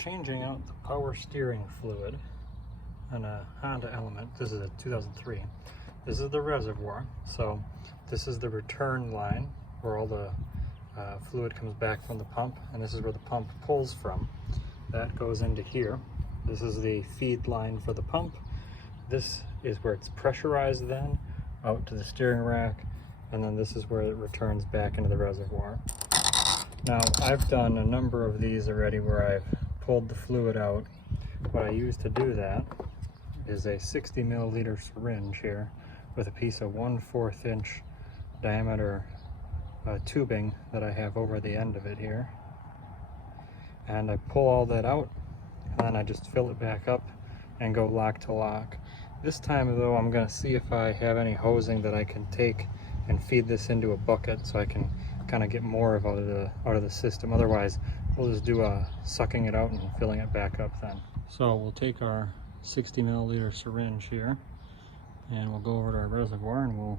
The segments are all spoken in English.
changing out the power steering fluid on a Honda Element. This is a 2003. This is the reservoir. So this is the return line where all the fluid comes back from the pump, and this is where the pump pulls from. That goes into here. This is the feed line for the pump. This is where it's pressurized then out to the steering rack, and then this is where it returns back into the reservoir. Now, I've done a number of these already where I've pulled the fluid out. What I use to do that is a 60 milliliter syringe here with a piece of 1/4 inch diameter tubing that I have over the end of it here. And I pull all that out, and then I just fill it back up and go lock to lock. This time though, I'm going to see if I have any hosing that I can take and feed this into a bucket so I can kind of get more of out of the system. Otherwise, we'll just do a sucking it out and filling it back up then. So we'll take our 60 milliliter syringe here, and we'll go over to our reservoir and we'll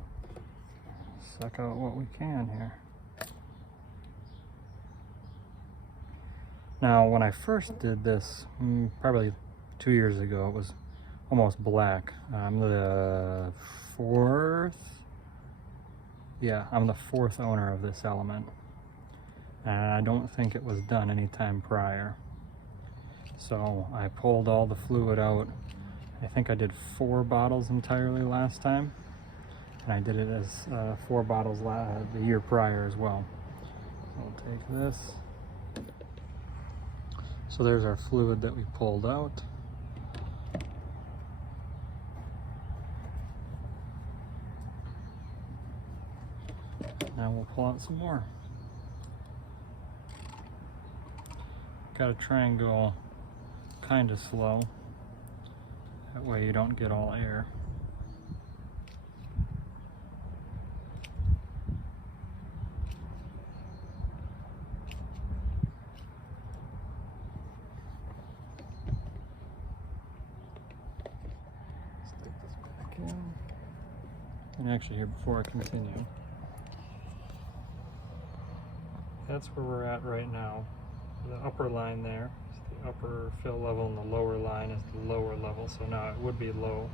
suck out what we can here. Now, when I first did this, probably 2 years ago, it was almost black. I'm the fourth owner of this Element, and I don't think it was done any time prior. So I pulled all the fluid out. I think I did 4 bottles entirely last time, and I did it as 4 bottles the year prior as well. We'll take this. So there's our fluid that we pulled out. Now we'll pull out some more. Gotta try and go kind of slow. That way you don't get all air. Stick this back in. And actually here, before I continue, that's where we're at right now. The upper line there is the upper fill level, and the lower line is the lower level, so now it would be low.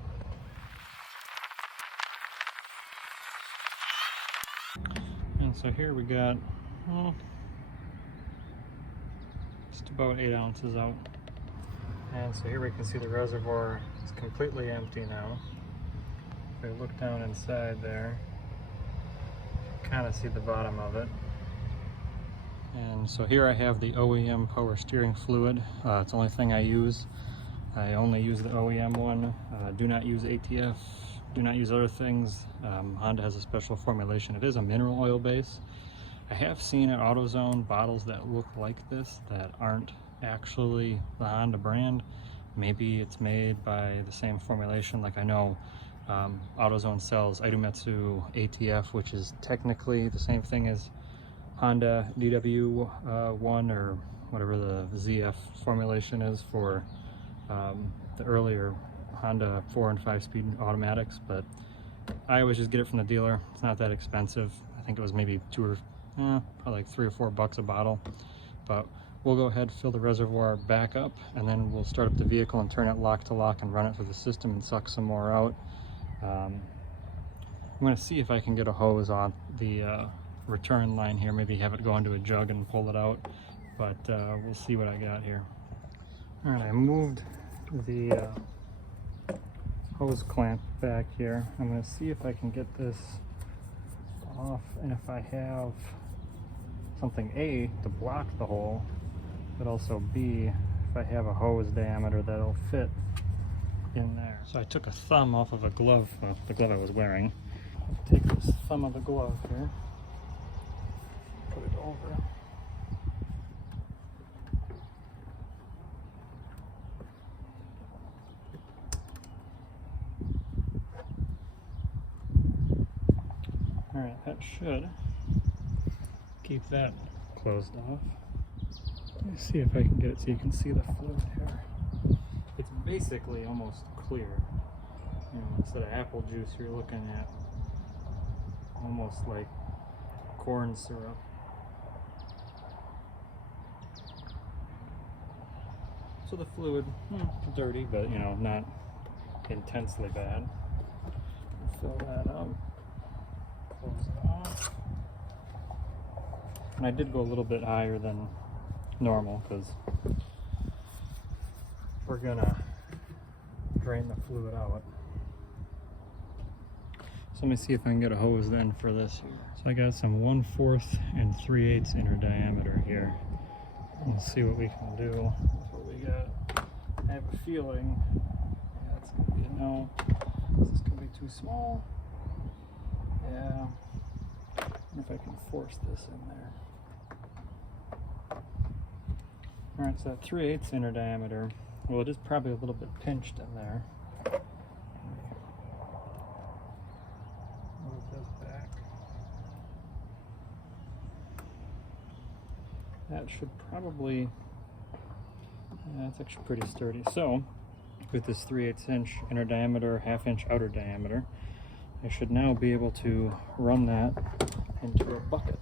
And so here we got just about 8 ounces out. And so here we can see the reservoir is completely empty now. If we look down inside there, kind of see the bottom of it. And so here I have the OEM power steering fluid. It's the only thing I use. I only use the OEM one. Do not use ATF. Do not use other things. Honda has a special formulation. It is a mineral oil base. I have seen at AutoZone bottles that look like this that aren't actually the Honda brand. Maybe it's made by the same formulation. Like I know AutoZone sells Idemitsu ATF, which is technically the same thing as Honda DW1 or whatever the ZF formulation is for the earlier Honda 4 and 5 speed automatics, but I always just get it from the dealer. It's not that expensive. I think it was maybe probably like $3 or $4 a bottle. But we'll go ahead, fill the reservoir back up, and then we'll start up the vehicle and turn it lock to lock and run it through the system and suck some more out. I'm going to see if I can get a hose on the return line here, maybe have it go into a jug and pull it out, but we'll see what I got here. All right, I moved the hose clamp back here. I'm going to see if I can get this off, and if I have something A to block the hole, but also B, if I have a hose diameter that'll fit in there. So I took a thumb off of a glove, the glove I was wearing. I'll take this thumb of the glove here, put it over. Alright, that should keep that closed off. Let me see if I can get it so you can see the fluid here. It's basically almost clear. You know, instead of apple juice, you're looking at almost like corn syrup. So the fluid, dirty, but you know, not intensely bad. Fill that up, close it off. And I did go a little bit higher than normal because we're gonna drain the fluid out. So let me see if I can get a hose then for this here. So I got some 1/4 and 3/8 inner diameter here. We'll see what we can do with what we got. I have a feeling that's gonna be a no. This is gonna be too small. Yeah. I wonder if I can force this in there. Alright, so 3/8 inner diameter. Well, it is probably a little bit pinched in there. Move this back. That should probably, that's actually pretty sturdy. So, with this 3/8 inch inner diameter, 1/2 inch outer diameter, I should now be able to run that into a bucket.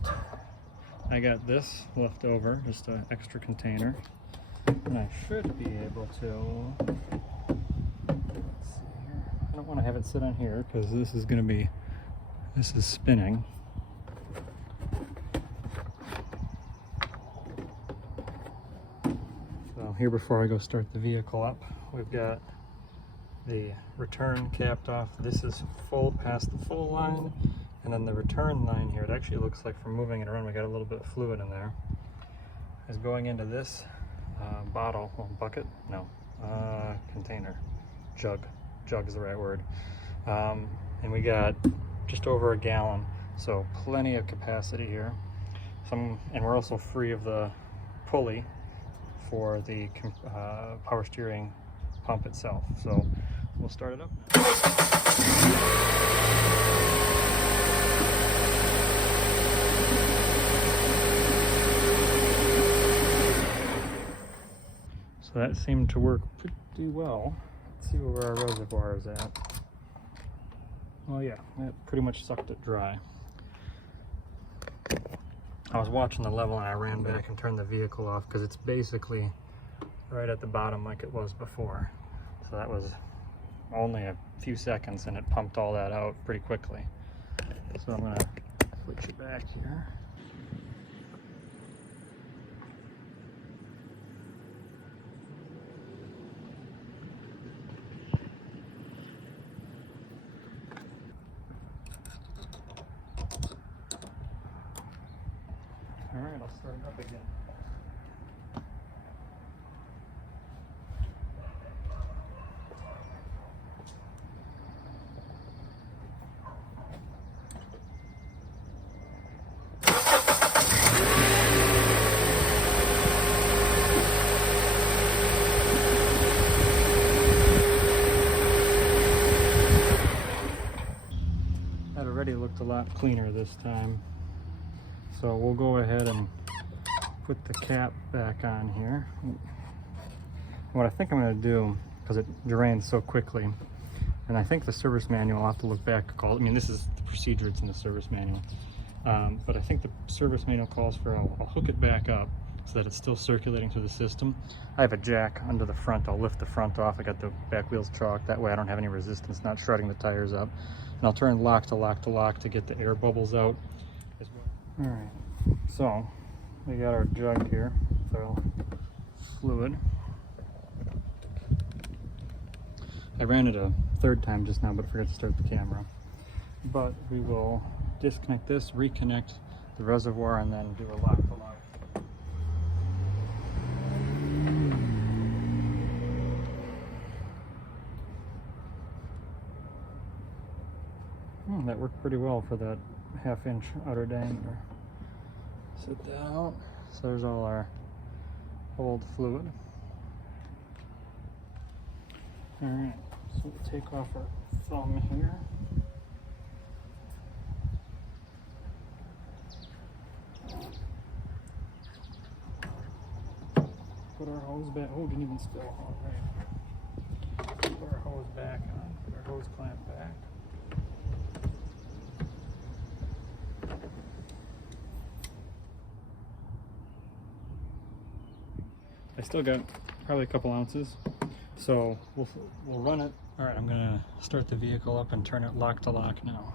I got this left over, just an extra container, and I should be able to, let's see here, I don't want to have it sit on here because this is spinning. So here, before I go start the vehicle up, we've got the return capped off. This is full past the full line, and then the return line here, it actually looks like from moving it around we got a little bit of fluid in there, is going into this bottle, well, bucket, no, container, jug is the right word, and we got just over a gallon, so plenty of capacity here. And we're also free of the pulley for the power steering pump itself, so we'll start it up now. So that seemed to work pretty well. Let's see where our reservoir is at. Oh yeah, it pretty much sucked it dry. I was watching the level and I ran back and turned the vehicle off because it's basically right at the bottom like it was before. So that was only a few seconds and it pumped all that out pretty quickly. So I'm gonna switch it back here. All right, I'll start it up again. That already looked a lot cleaner this time. So we'll go ahead and put the cap back on here. What I think I'm going to do, because it drains so quickly, and I think the service manual, I'll have to look back, I mean, this is the procedure, it's in the service manual, but I think the service manual calls for, I'll hook it back up so that it's still circulating through the system. I have a jack under the front. I'll lift the front off. I got the back wheels chalked. That way I don't have any resistance, not shredding the tires up. And I'll turn lock to lock to lock to get the air bubbles out as well. All right, so we got our jug here with our fluid. I ran it a third time just now, but I forgot to start the camera. But we will disconnect this, reconnect the reservoir, and then do a lock to lock. That worked pretty well for that 1/2 inch outer diameter. Set that out. So there's all our old fluid. All right, so we'll take off our thumb here. Put our hose back. Oh, didn't even spill. All right. Put our hose back on. Put our hose clamp back. I still got probably a couple ounces. So we'll run it. All right, I'm gonna start the vehicle up and turn it lock to lock now.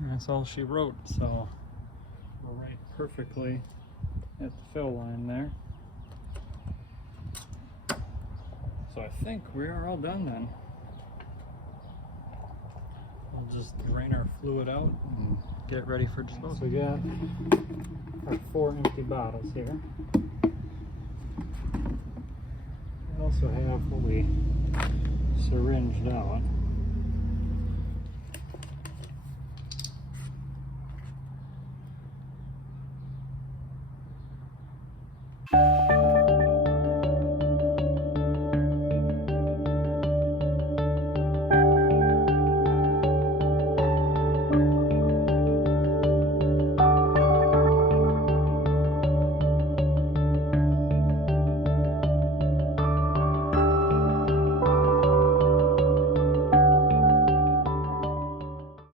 And that's all she wrote, so we're right perfectly at the fill line there. So I think we are all done then. We'll just drain our fluid out and get ready for disposal. So we got our 4 empty bottles here. We also have what we syringed out.